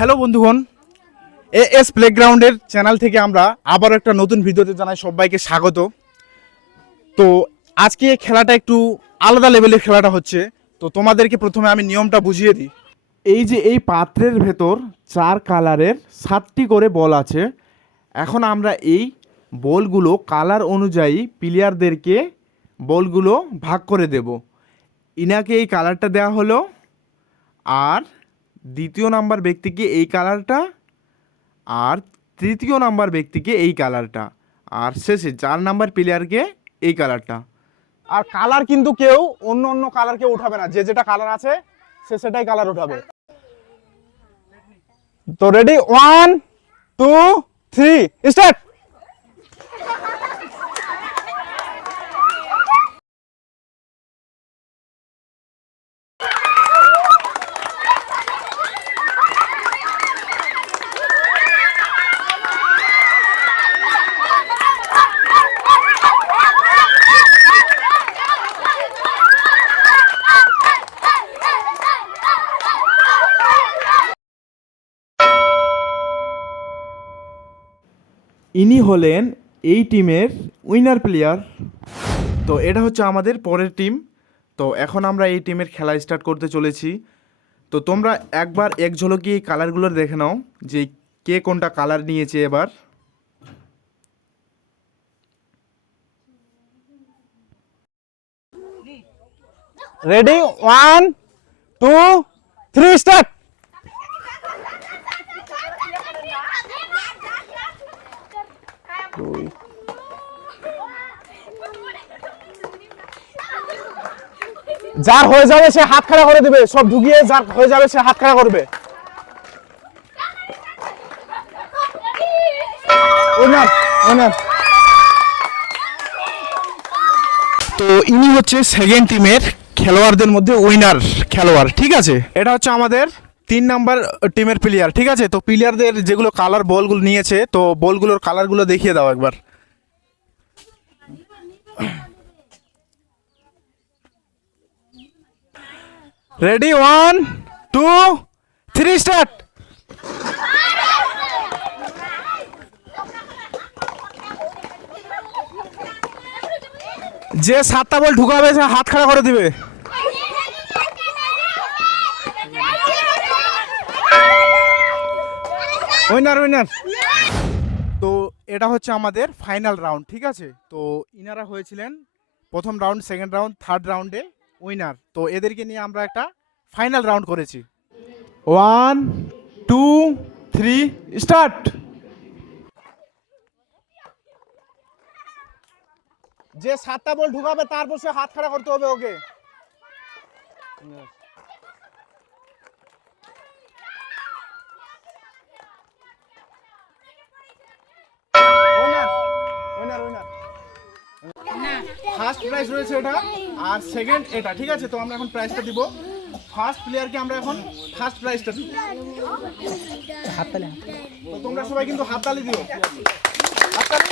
Hello বন্ধুগণ, as প্লেগ্রাউন্ডের channel থেকে আমরা আবার একটা নতুন ভিডিওতে জানাই সবাইকে স্বাগত। তো আজকে খেলাটা একটু আলাদা লেভেলের খেলাটা হচ্ছে। তো তোমাদেরকে প্রথমে আমি নিয়মটা বুঝিয়ে দিই। এই যে এই পাত্রের ভেতর 4 কালারের 7টি করে বল আছে। এখন আমরা এই বলগুলো কালার অনুযায়ী প্লেয়ারদেরকে বলগুলো ভাগ করে দেব। ইনাকে এই কালারটা দেওয়া হলো, আর দ্বিতীয় নাম্বার ব্যক্তিকে এই কালারটা, আর তৃতীয় নাম্বার ব্যক্তিকে এই কালারটা, আর শেষে 4 নাম্বার প্লেয়ারকে এই কালারটা। আর কালার কিন্তু কেউ অন্য অন্য কালার কেউ উঠাবে না, যে যেটা কালার আছে সে সেটাই কালার উঠাবে। তো রেডি, 1 2 3 স্টার্ট। ইনি হলেন এই টিমের উইনার প্লেয়ার। তো এটা হচ্ছে আমাদের পরের টিম। তো এখন আমরা এই টিমের খেলা স্টার্ট করতে চলেছি। তো তোমরা একবার এক ঝলকে এই কালারগুলো দেখে নাও যে কে কোনটা কালার নিয়েছে এবার। Ready, 1 2 3 start. যার হয়ে যাবে সে হাত খাড়া করে দিবে, সব ঢুকিয়ে যার হয়ে যাবে সে হাত খাড়া করবে। Winner winner. তো ইনি হচ্ছে সেকেন্ড টিমের খেলোয়াড়দের মধ্যে উইনার খেলোয়াড়, ঠিক আছে। এটা হচ্ছে আমাদের 3 নাম্বার টিমের প্লেয়ার, ঠিক আছে। তো প্লেয়ারদের যেগুলো কালার বলগুলো নিয়েছে, তো বলগুলোর কালারগুলো দেখিয়ে দাও একবার। Ready, 1 2 3 start. যে 7টা বল ঢুকাবে সে হাত খাড়া করে দিবে। Winner winner. তো এটা হচ্ছে আমাদের ফাইনাল রাউন্ড, ঠিক আছে। তো ইনারা হয়েছিলেন প্রথম রাউন্ড, সেকেন্ড রাউন্ড, থার্ড রাউন্ডে উইনার। তো এদেরকে নিয়ে আমরা একটা ফাইনাল রাউন্ড করেছি। 1 2 3 স্টার্ট। যে 7টা বল ঢুকাবে তারপর সে হাত খাড়া করতে হবে ওকে। ফার্স্ট প্রাইজ রয়েছে এটা, আর সেকেন্ড এটা, ঠিক আছে। তো আমরা এখন প্রাইজটা দিব। ফার্স্ট প্লেয়ারকে আমরা এখন ফার্স্ট প্রাইজটা দিব। হাততালি। তো তোমরা সবাই কিন্তু হাততালি দিও, হাততালি।